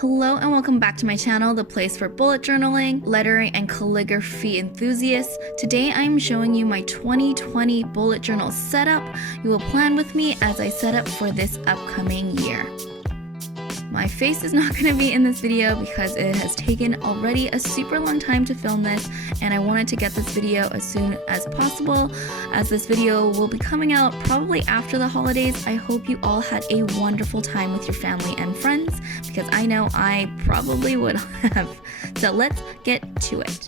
Hello and welcome back to my channel, the place for bullet journaling, lettering, and calligraphy enthusiasts. Today I'm showing you my 2020 bullet journal setup. You will plan with me as I set up for this upcoming year. My face is not going to be in this video because it has taken already a super long time to film this, and I wanted to get this video as soon as possible, as this video will be coming out probably after the holidays. I hope you all had a wonderful time with your family and friends, because I know I probably would have. So let's get to it.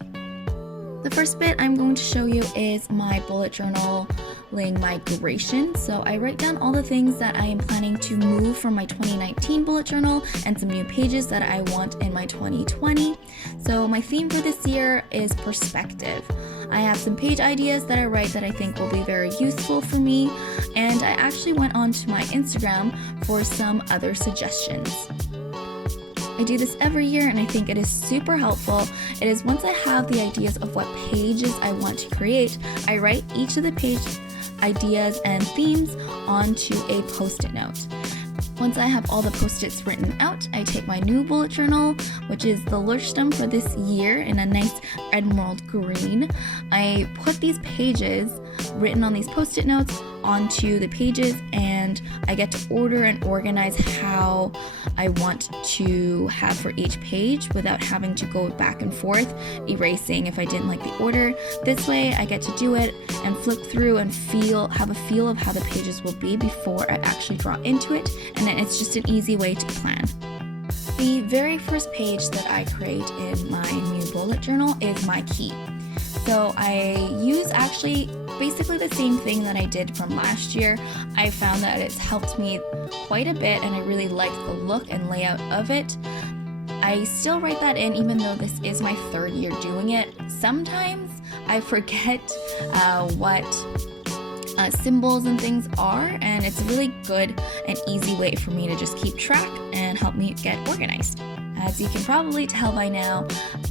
The first bit I'm going to show you is my bullet journaling migration. So I write down all the things that I am planning to move from my 2019 bullet journal and some new pages that I want in my 2020. So my theme for this year is perspective. I have some page ideas that I write that I think will be very useful for me, and I actually went on to my Instagram for some other suggestions. I do this every year and I think it is super helpful. It is once I have the ideas of what pages I want to create, I write each of the page ideas and themes onto a post-it note. Once I have all the post-its written out, I take my new bullet journal, which is the Leuchtturm for this year, in a nice emerald green. I put these pages written on these post-it notes onto the pages, and I get to order and organize how I want to have for each page without having to go back and forth erasing if I didn't like the order. This way I get to do it and flip through and have a feel of how the pages will be before I actually draw into it, and then it's just an easy way to plan. The very first page that I create in my new bullet journal is my key. So I use actually basically the same thing that I did from last year. I found that it's helped me quite a bit and I really like the look and layout of it. I still write that in even though this is my third year doing it. Sometimes I forget what symbols and things are, and it's a really good and easy way for me to just keep track and help me get organized. As you can probably tell by now,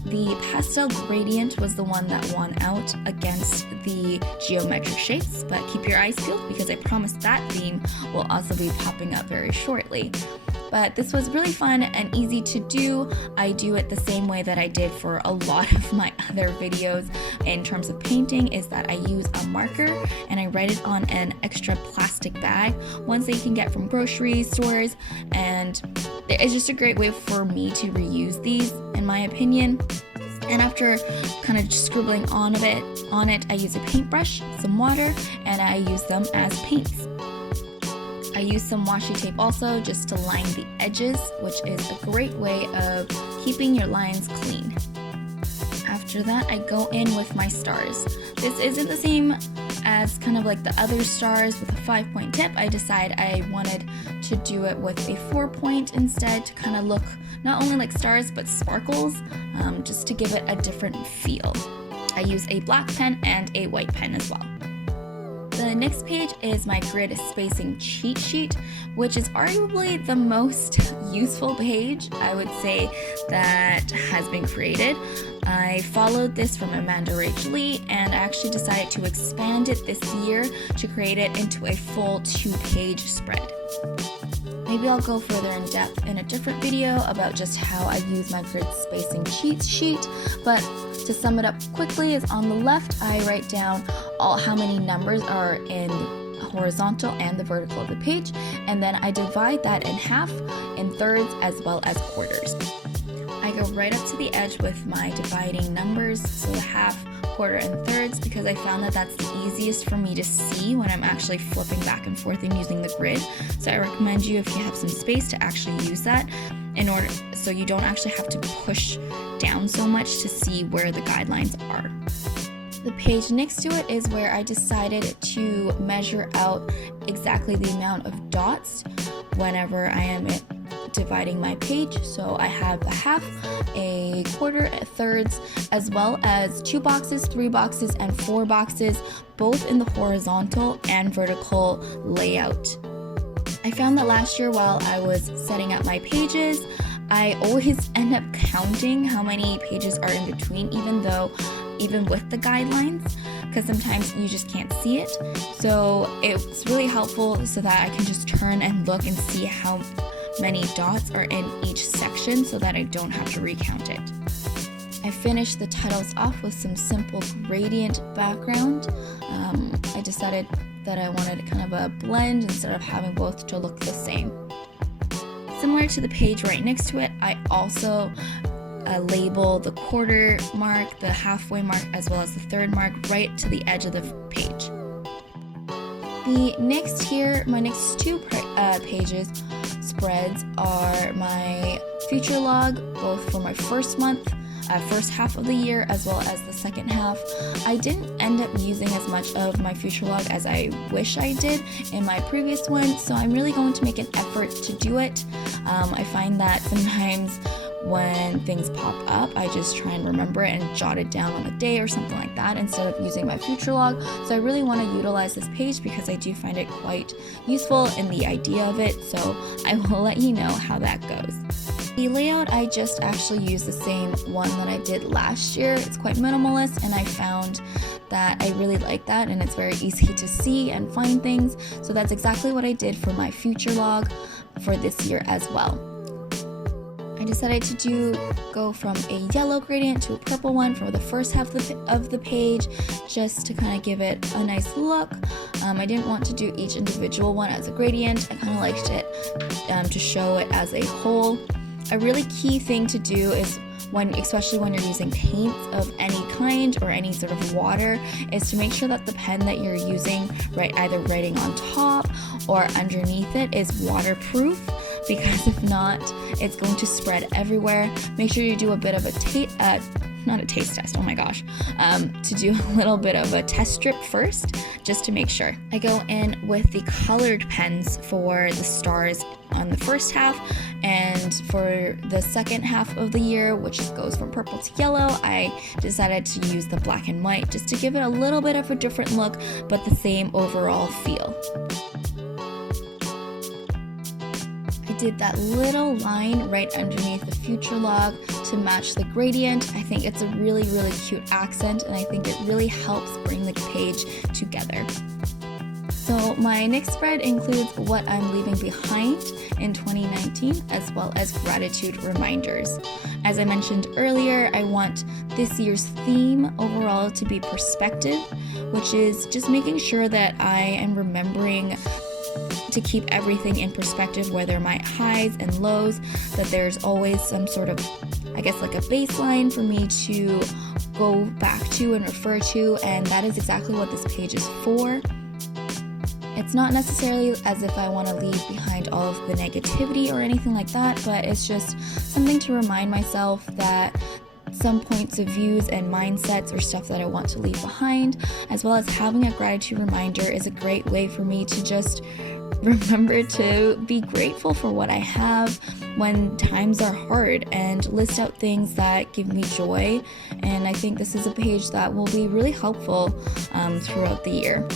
the pastel gradient was the one that won out against the geometric shapes, but keep your eyes peeled because I promise that theme will also be popping up very shortly. But this was really fun and easy to do. I do it the same way that I did for a lot of my other videos in terms of painting, is that I use a marker and I write it on an extra plastic bag, ones that you can get from grocery stores, and it's just a great way for me to reuse these, in my opinion. And after kind of just scribbling on it, I use a paintbrush, some water, and I use them as paints. I use some washi tape also just to line the edges, which is a great way of keeping your lines clean. After that, I go in with my stars. This isn't the same as kind of like the other stars with a 5-point tip. I decided I wanted to do it with a 4-point instead, to kind of look not only like stars but sparkles, just to give it a different feel. I use a black pen and a white pen as well. The next page is my grid spacing cheat sheet, which is arguably the most useful page I would say that has been created. I followed this from Amanda Rach Lee, and I actually decided to expand it this year to create it into a full 2-page spread. Maybe I'll go further in depth in a different video about just how I use my grid spacing cheat sheet, but to sum it up quickly, is on the left I write down how many numbers are in horizontal and the vertical of the page, and then I divide that in half, in thirds, as well as quarters. I go right up to the edge with my dividing numbers, so the half, quarter, and thirds, because I found that that's the easiest for me to see when I'm actually flipping back and forth and using the grid. So I recommend you, if you have some space, to actually use that in order so you don't actually have to push down so much to see where the guidelines are. The page next to it is where I decided to measure out exactly the amount of dots whenever I am dividing my page. So I have a half, a quarter, a thirds, as well as 2 boxes, 3 boxes, and 4 boxes, both in the horizontal and vertical layout. I found that last year while I was setting up my pages, I always end up counting how many pages are in between, even with the guidelines, because sometimes you just can't see it. So it's really helpful so that I can just turn and look and see how many dots are in each section so that I don't have to recount it. I finished the titles off with some simple gradient background. I decided that I wanted kind of a blend instead of having both to look the same. Similar to the page right next to it, I also label the quarter mark, the halfway mark, as well as the third mark right to the edge of the page. The next here, my next two pages spreads are my future log, both for my first half of the year as well as the second half. I didn't end up using as much of my future log as I wish I did in my previous one, so I'm really going to make an effort to do it. I find that sometimes when things pop up, I just try and remember it and jot it down on the day or something like that instead of using my future log. So I really want to utilize this page because I do find it quite useful in the idea of it, so I will let you know how that goes. The layout, I just actually used the same one that I did last year. It's quite minimalist, and I found that I really like that, and it's very easy to see and find things. So that's exactly what I did for my future log for this year as well. I decided to go from a yellow gradient to a purple one for the first half of the page, just to kind of give it a nice look. I didn't want to do each individual one as a gradient. I kind of liked it to show it as a whole. A really key thing to do is especially when you're using paints of any kind or any sort of water, is to make sure that the pen that you're using, either writing on top or underneath it, is waterproof, because if not, it's going to spread everywhere. Make sure you do a bit of not a taste test, oh my gosh, to do a little bit of a test strip first, just to make sure. I go in with the colored pens for the stars on the first half, and for the second half of the year, which goes from purple to yellow, I decided to use the black and white just to give it a little bit of a different look, but the same overall feel. I did that little line right underneath the future log to match the gradient. I think it's a really, really cute accent, and I think it really helps bring the page together. So my next spread includes what I'm leaving behind in 2019, as well as gratitude reminders. As I mentioned earlier, I want this year's theme overall to be perspective, which is just making sure that I am remembering to keep everything in perspective, where there might highs and lows, that there's always some sort of, I guess, like a baseline for me to go back to and refer to, and that is exactly what this page is for. It's not necessarily as if I want to leave behind all of the negativity or anything like that, but it's just something to remind myself that some points of views and mindsets or stuff that I want to leave behind, as well as having a gratitude reminder is a great way for me to just remember to be grateful for what I have when times are hard, and list out things that give me joy. And I think this is a page that will be really helpful throughout the year.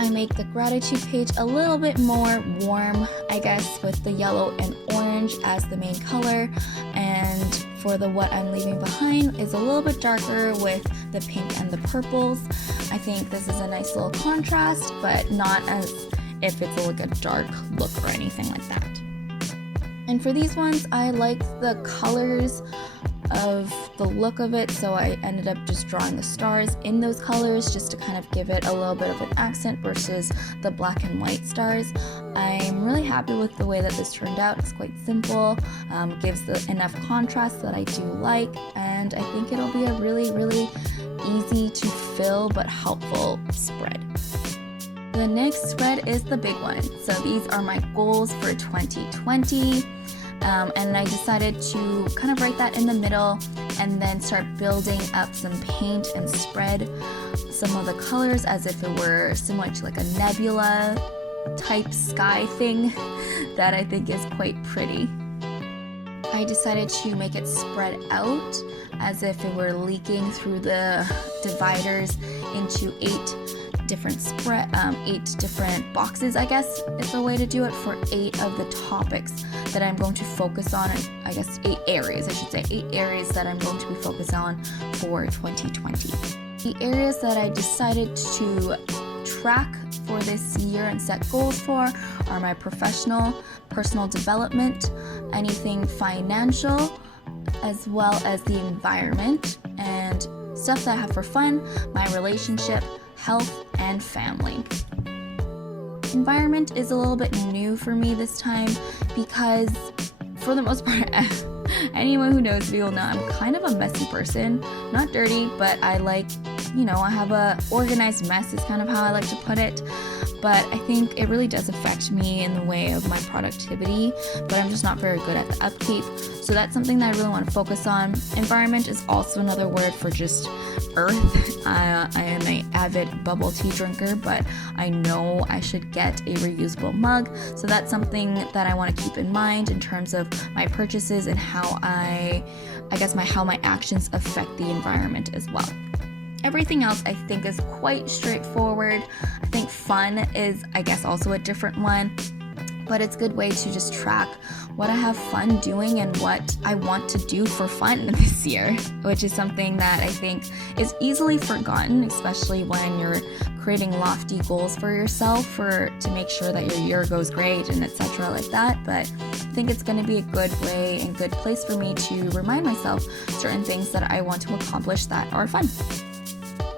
I make the gratitude page a little bit more warm, I guess, with the yellow and orange as the main color, and for the what I'm leaving behind is a little bit darker with the pink and the purples. I think this is a nice little contrast, but not as if it's like a dark look or anything like that. And for these ones, I liked the colors of the look of it, so I ended up just drawing the stars in those colors just to kind of give it a little bit of an accent versus the black and white stars. I'm really happy with the way that this turned out. It's quite simple, gives enough contrast that I do like, and I think it'll be a really, really easy to fill but helpful spread. The next spread is the big one. So these are my goals for 2020. And I decided to kind of write that in the middle and then start building up some paint and spread some of the colors as if it were similar to like a nebula type sky thing that I think is quite pretty. I decided to make it spread out as if it were leaking through the dividers into 8 different boxes, I guess is a way to do it, for 8 of the topics that I'm going to focus on, I guess 8 areas, I should say, 8 areas that I'm going to be focused on for 2020. The areas that I decided to track for this year and set goals for are my professional, personal development, anything financial, as well as the environment, and stuff that I have for fun, my relationship, health, and family. Environment is a little bit new for me this time because for the most part, anyone who knows me will know I'm kind of a messy person. Not dirty, but I like, I have a organized mess is kind of how I like to put it. But I think it really does affect me in the way of my productivity, but I'm just not very good at the upkeep. So that's something that I really want to focus on. Environment is also another word for just earth. I am an avid bubble tea drinker, but I know I should get a reusable mug. So that's something that I want to keep in mind in terms of my purchases and how how my actions affect the environment as well. Everything else I think is quite straightforward. I think fun is, also a different one, but it's a good way to just track what I have fun doing and what I want to do for fun this year, which is something that I think is easily forgotten, especially when you're creating lofty goals for yourself to make sure that your year goes great and etc. like that. But I think it's going to be a good way and good place for me to remind myself certain things that I want to accomplish that are fun.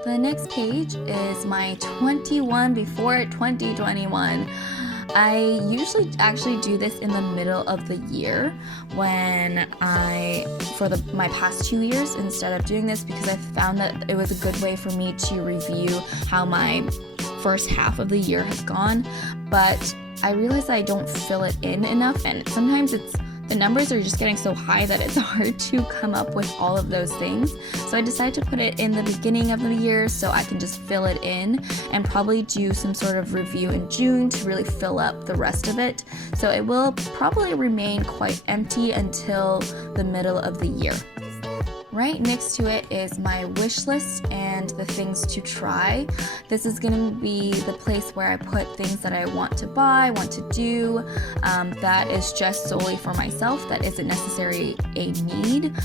The next page is my 21 before 2021. I usually actually do this in the middle of the year my past 2 years instead of doing this because I found that it was a good way for me to review how my first half of the year has gone. But I realize I don't fill it in enough, and sometimes the numbers are just getting so high that it's hard to come up with all of those things. So I decided to put it in the beginning of the year so I can just fill it in and probably do some sort of review in June to really fill up the rest of it. So it will probably remain quite empty until the middle of the year. Right next to it is my wish list and the things to try. This is going to be the place where I put things that I want to buy, want to do, that is just solely for myself, that isn't necessarily a need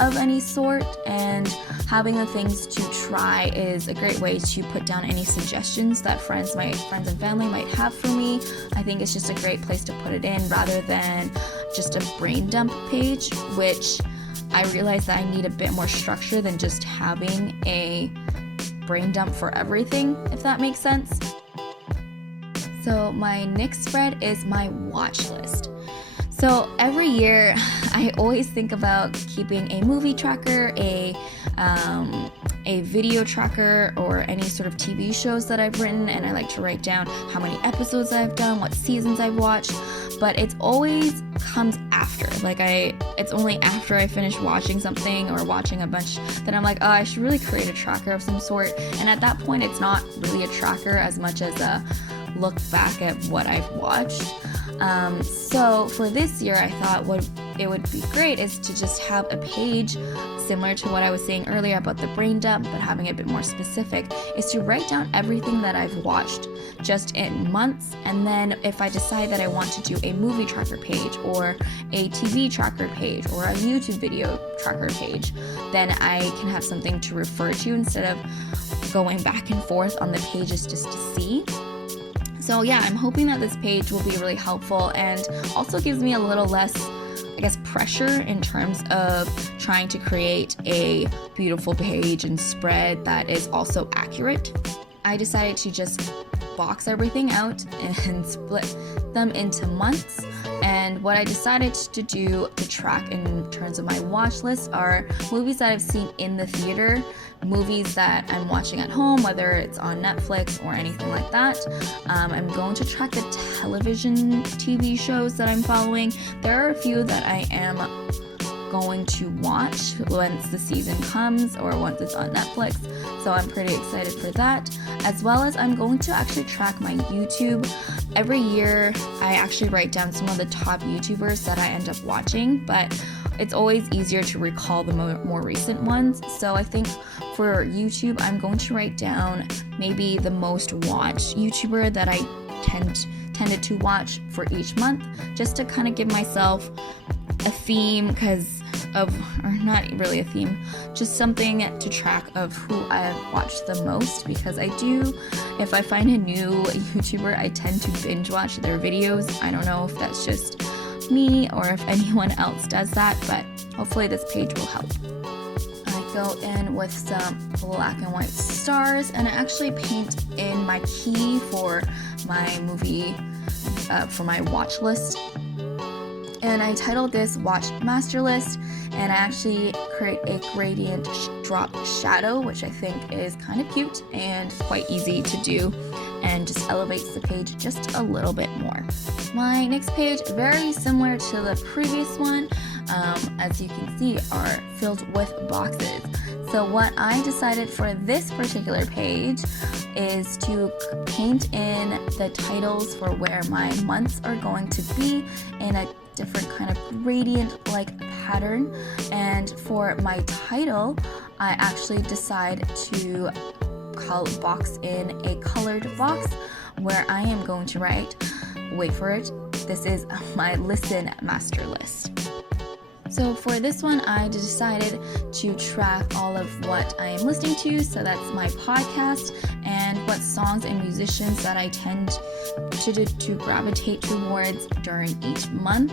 of any sort. And having the things to try is a great way to put down any suggestions that friends and family might have for me. I think it's just a great place to put it in rather than just a brain dump page, which I realize that I need a bit more structure than just having a brain dump for everything, if that makes sense. So my next spread is my watch list. So every year I always think about keeping a movie tracker, a video tracker, or any sort of TV shows that I've written, and I like to write down how many episodes I've done, what seasons I've watched, but it always comes after. It's only after I finish watching something or watching a bunch that I'm like, oh, I should really create a tracker of some sort. And at that point, it's not really a tracker as much as a look back at what I've watched. So for this year, I thought what it would be great is to just have a page similar to what I was saying earlier about the brain dump, but having it a bit more specific, is to write down everything that I've watched just in months. And then if I decide that I want to do a movie tracker page or a TV tracker page or a YouTube video tracker page, then I can have something to refer to instead of going back and forth on the pages just to see. So yeah, I'm hoping that this page will be really helpful and also gives me a little less, pressure in terms of trying to create a beautiful page and spread that is also accurate. I decided to just box everything out and split them into months. And what I decided to do to track in terms of my watch list are movies that I've seen in the theater, movies that I'm watching at home, whether it's on Netflix or anything like that. I'm going to track the television TV shows that I'm following. There are a few that I am going to watch once the season comes or once it's on Netflix, so I'm pretty excited for that. As well as I'm going to actually track my YouTube. Every year I actually write down some of the top YouTubers that I end up watching, but it's always easier to recall the more recent ones. So I think for YouTube, I'm going to write down maybe the most watched YouTuber that I tended to watch for each month, just to kind of give myself a theme, because of, or not really a theme, just something to track of who I've watched the most, because I do, if I find a new YouTuber, I tend to binge watch their videos. I don't know if that's just me or if anyone else does that, but hopefully this page will help. I go in with some black and white stars, and I actually paint in my key for my movie, for my watch list. And I titled this Masterlist, and I actually create a gradient drop shadow, which I think is kind of cute and quite easy to do, and just elevates the page just a little bit more. My next page, very similar to the previous one, as you can see, are filled with boxes. So what I decided for this particular page is to paint in the titles for where my months are going to be in a different kind of gradient-like pattern. And for my title, I actually decide to box in a colored box where I am going to write, wait for it, this is my listen master list. So for this one, I decided to track all of what I am listening to, so that's my podcast, and what songs and musicians that I tend to gravitate towards during each month.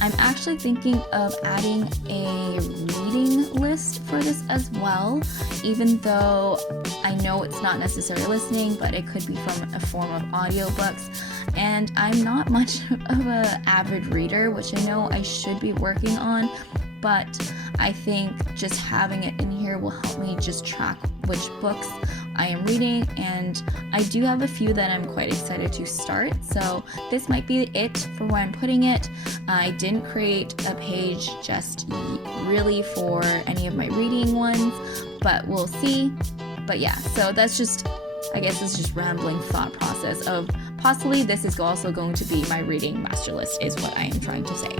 I'm actually thinking of adding a reading list for this as well, even though I know it's not necessarily listening, but it could be from a form of audiobooks. And I'm not much of an avid reader, which I know I should be working on, but I think just having it in here will help me just track which books I am reading, and I do have a few that I'm quite excited to start, so this might be it for where I'm putting it. I didn't create a page just really for any of my reading ones, but we'll see. But yeah, so that's just, I guess it's just rambling thought process of possibly this is also going to be my reading master list, is what I am trying to say.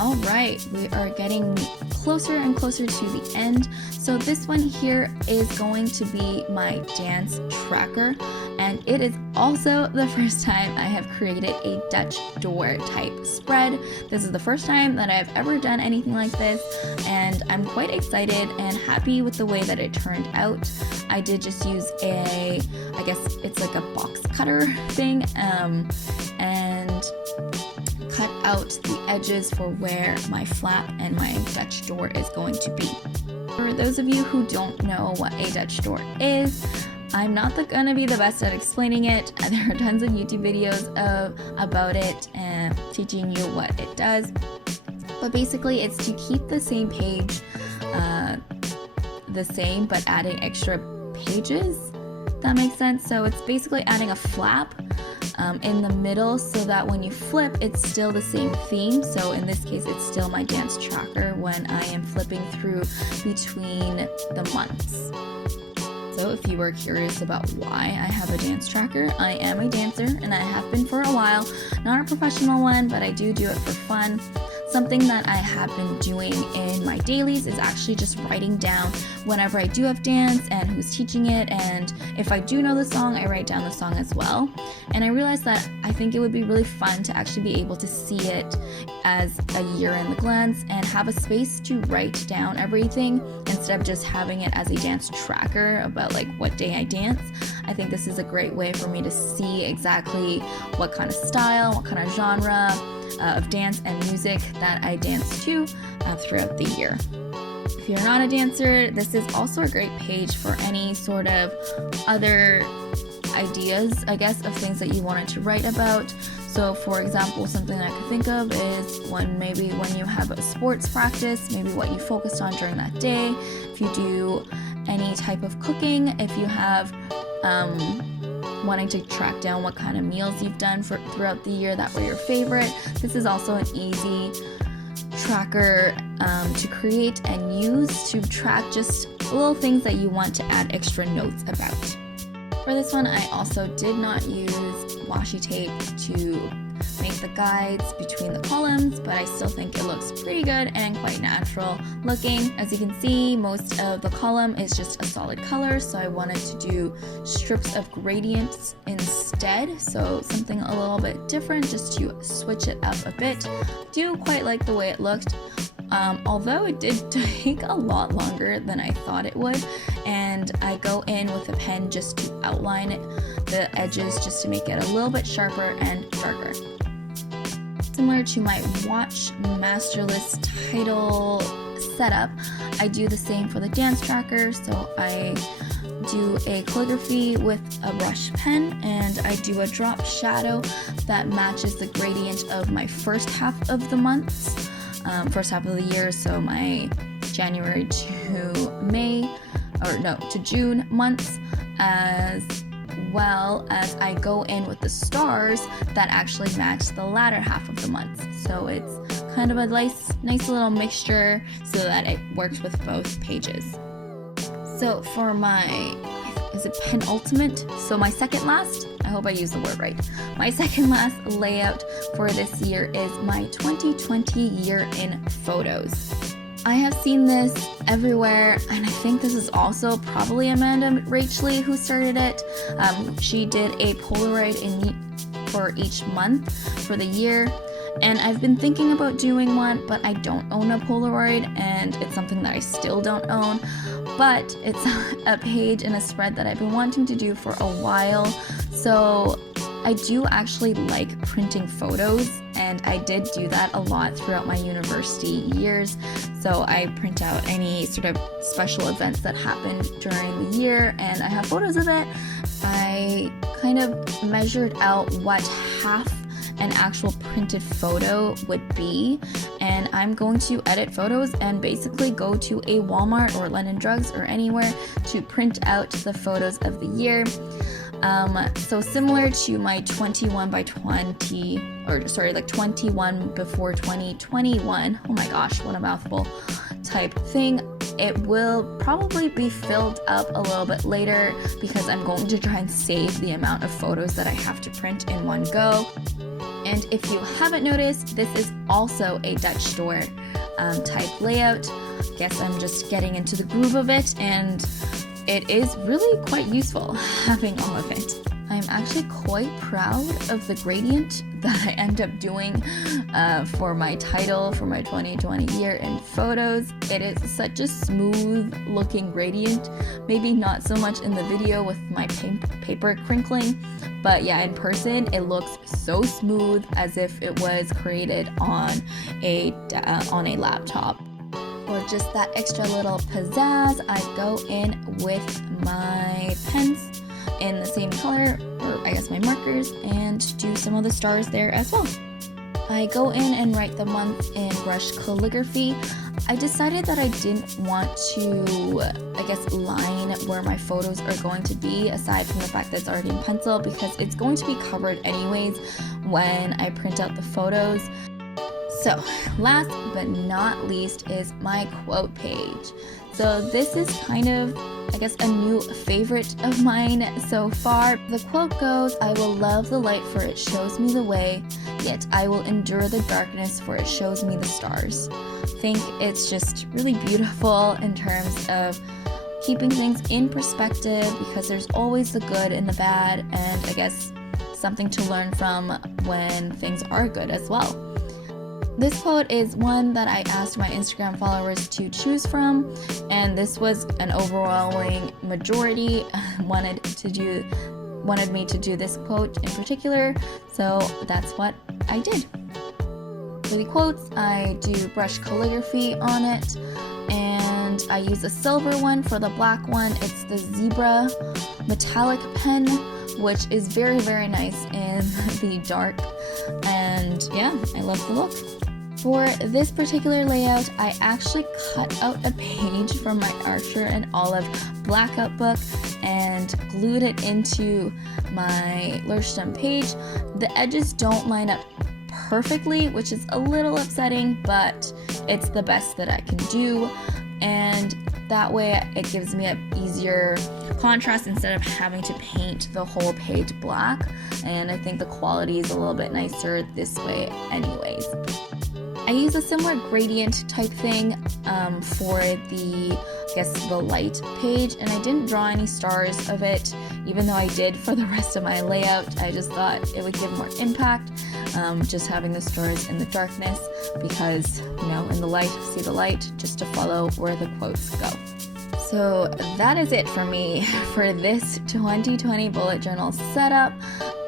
All right, we are getting closer and closer to the end. So this one here is going to be my dance tracker, and it is also the first time I have created a Dutch door type spread. This is the first time that I've ever done anything like this, and I'm quite excited and happy with the way that it turned out. I did just use I guess it's like a box cutter thing, and cut out the edges for where my flap and my Dutch door is going to be. For those of you who don't know what a Dutch door is, I'm not gonna be the best at explaining it. There are tons of YouTube videos about it and teaching you what it does. But basically it's to keep the same page the same, but adding extra pages. That makes sense. So it's basically adding a flap in the middle, so that when you flip, it's still the same theme. So in this case, it's still my dance tracker when I am flipping through between the months. So if you were curious about why I have a dance tracker, I am a dancer and I have been for a while. Not a professional one, but I do it for fun. Something that I have been doing in my dailies is actually just writing down whenever I do have dance and who's teaching it, and if I do know the song, I write down the song as well. And I realized that I think it would be really fun to actually be able to see it as a year in the glance and have a space to write down everything instead of just having it as a dance tracker about like what day I dance. I think this is a great way for me to see exactly what kind of style, what kind of genre of dance and music that I dance to throughout the year. If you're not a dancer, this is also a great page for any sort of other ideas, I guess, of things that you wanted to write about. So for example, something I could think of is when you have a sports practice, maybe what you focused on during that day. If you do any type of cooking, if you have wanting to track down what kind of meals you've done throughout the year that were your favorite. This is also an easy tracker to create and use to track just little things that you want to add extra notes about. For this one, I also did not use washi tape to make the guides between the columns, but I still think it looks pretty good and quite natural looking. As you can see, most of the column is just a solid color, so I wanted to do strips of gradients instead, so something a little bit different just to switch it up a bit. Do quite like the way it looked. Although it did take a lot longer than I thought it would, and I go in with a pen just to outline it, the edges just to make it a little bit sharper and darker. Similar to my watch Masterlist title setup, I do the same for the dance tracker, so I do a calligraphy with a brush pen, and I do a drop shadow that matches the gradient of my first half of the months. First half of the year, so my January to June months, as well as I go in with the stars that actually match the latter half of the month. So it's kind of a nice little mixture so that it works with both pages. So for my, is it penultimate? So my second last, I hope I used the word right. My second last layout for this year is my 2020 year in photos. I have seen this everywhere, and I think this is also probably Amanda Rachley who started it. She did a Polaroid for each month for the year, and I've been thinking about doing one, but I don't own a Polaroid, and it's something that I still don't own. But it's a page and a spread that I've been wanting to do for a while. So I do actually like printing photos, and I did do that a lot throughout my university years. So I print out any sort of special events that happened during the year, and I have photos of it. I kind of measured out what half an actual printed photo would be, and I'm going to edit photos and basically go to a Walmart or London Drugs or anywhere to print out the photos of the year. So similar to my 21 by 20, or sorry, like 21 before 2021, oh my gosh, what a mouthful type thing. It will probably be filled up a little bit later because I'm going to try and save the amount of photos that I have to print in one go. And if you haven't noticed, this is also a Dutch store type layout. Guess I'm just getting into the groove of it, and it is really quite useful having all of it. I'm actually quite proud of the gradient that I end up doing for my title for my 2020 year in photos. It is such a smooth looking gradient, maybe not so much in the video with my paper crinkling, but yeah, in person it looks so smooth as if it was created on a laptop. For just that extra little pizzazz, I go in with my pens in the same color, or I guess my markers, and do some of the stars there as well. I go in and write the month in brush calligraphy. I decided that I didn't want to, I guess, line where my photos are going to be, aside from the fact that it's already in pencil, because it's going to be covered anyways when I print out the photos. So last but not least is my quote page. So this is kind of, I guess, a new favorite of mine so far. The quote goes, "I will love the light for it shows me the way, yet I will endure the darkness for it shows me the stars." I think it's just really beautiful in terms of keeping things in perspective, because there's always the good and the bad, and I guess something to learn from when things are good as well. This quote is one that I asked my Instagram followers to choose from, and this was an overwhelming majority wanted me to do this quote in particular, so that's what I did. For the quotes, I do brush calligraphy on it, and I use a silver one for the black one. It's the Zebra metallic pen, which is very, very nice in the dark, and yeah, I love the look. For this particular layout, I actually cut out a page from my Archer and Olive blackout book and glued it into my Leuchtturm page. The edges don't line up perfectly, which is a little upsetting, but it's the best that I can do. And That way it gives me an easier contrast instead of having to paint the whole page black, and I think the quality is a little bit nicer this way anyways. I use a similar gradient type thing for the light page, and I didn't draw any stars of it, even though I did for the rest of my layout. I just thought it would give more impact, just having the stars in the darkness, because, you know, in the light, see the light, just to follow where the quotes go. So that is it for me for this 2020 bullet journal setup.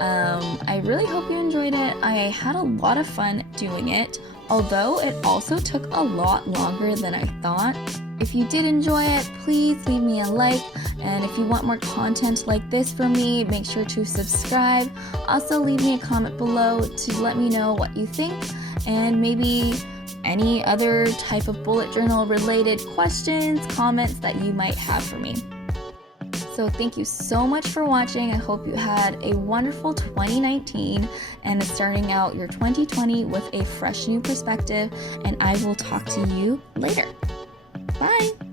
I really hope you enjoyed it. I had a lot of fun doing it, although it also took a lot longer than I thought. If you did enjoy it, please leave me a like, and if you want more content like this from me, make sure to subscribe. Also leave me a comment below to let me know what you think, and maybe any other type of bullet journal related questions, comments that you might have for me. So thank you so much for watching. I hope you had a wonderful 2019 and starting out your 2020 with a fresh new perspective, and I will talk to you later. Bye!